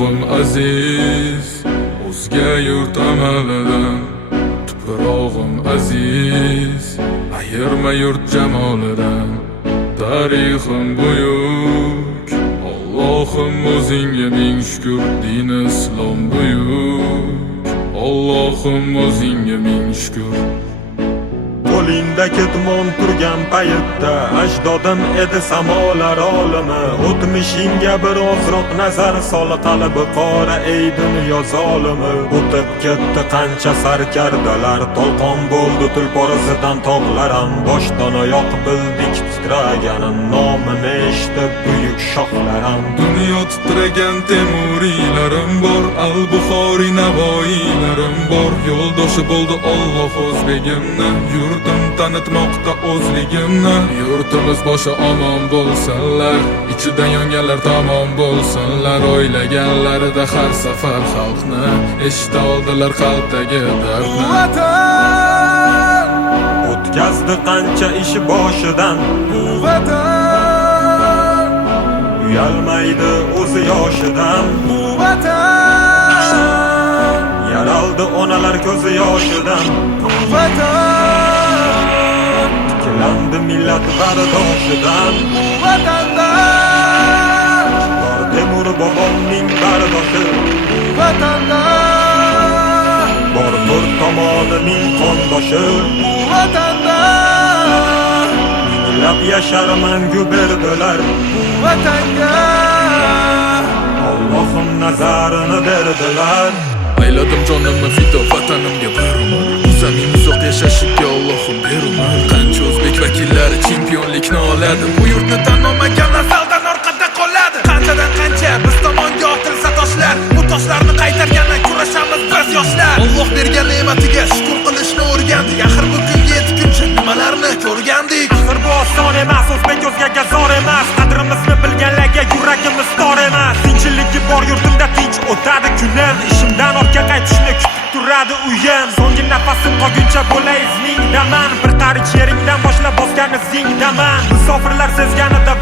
Toprog'im aziz, o'zga yurt amalidan. Tuprog'im aziz, ayirma yurt jamolidan. Tarixim buyuk, Allohim o'zingga ming shukr. Din islom buyuk, Allohim o'zingga ming shukr. Qo'lingda ketmon turgan paytda ajdodim edi samolar olimi. O'tmishingga birozroq nazar sol, qalbi qora ey dunyo zolimi. O'tib ketdi qancha sarkardalar, to'lqon bo'ldi tulporizidan tog'lar ham. Boshdan oyoq bildik titraganin, nomini eshitib buyuk shohlar ham. Dunyo titragan temuriylarim bor, al-Buxoriy navoiylarim bor. Yo'ldoshi bo'ldi Alloh o'zbegimni, yurtim tanitmoqda o'zligimni. Yurtimiz boshi omon bo'lsinlar, ichidan yonganlar tamom bo'lsinlar. O'ylaganlarida har safar xalqni eshita oldilar qalbdagi dardni. Vatan O'tkazdi qancha ish boshidan, bu vatan uyalmaydi o'zi yoshidan. bu vatan Yaraldi onalar ko'zi yoshidan, bu vatan tiklandi millat bardoshidan. bu vatanda Bor Temur bobomning bardoshi, bu vatanda bor to'rt tomonining qondoshi. bu vatanda Minglab yashar mangu berdilar, bu vatanga Allohim nazarini berdilar. Ayladim jonimni fido vatanimga berumar. Bu zamin uzoq yashashiga Allohim berumar. Qancha o'zbek vakillari chempionlikni oladi, bu yurtni tan olmaganlar saldan orqada qoladi. Qanchadan qancha biz tomonga otilsa toshlar, bu toshlarni qaytarganda kurashamiz biz yoshlar. Alloh bergan ne'matiga shukr qilishni o'rgandik. Axir bu kunga yetguncha nimalarni ko'rgandik. Axir bu oson emas, o'zbek o'zgaga zor emas. Qadrimizni bilganlarga yuragimiz tor emas. Tinchiligi bor yurtimda tinch o'tadi kunim. Ishimdan ortga qaytishni kutib turadi uyim. So'nggi nafasim qolguncha bo'lay izmingdaman. Bir qarich yeringdan boshlab bosgan izingdaman. Musofirlar sezganida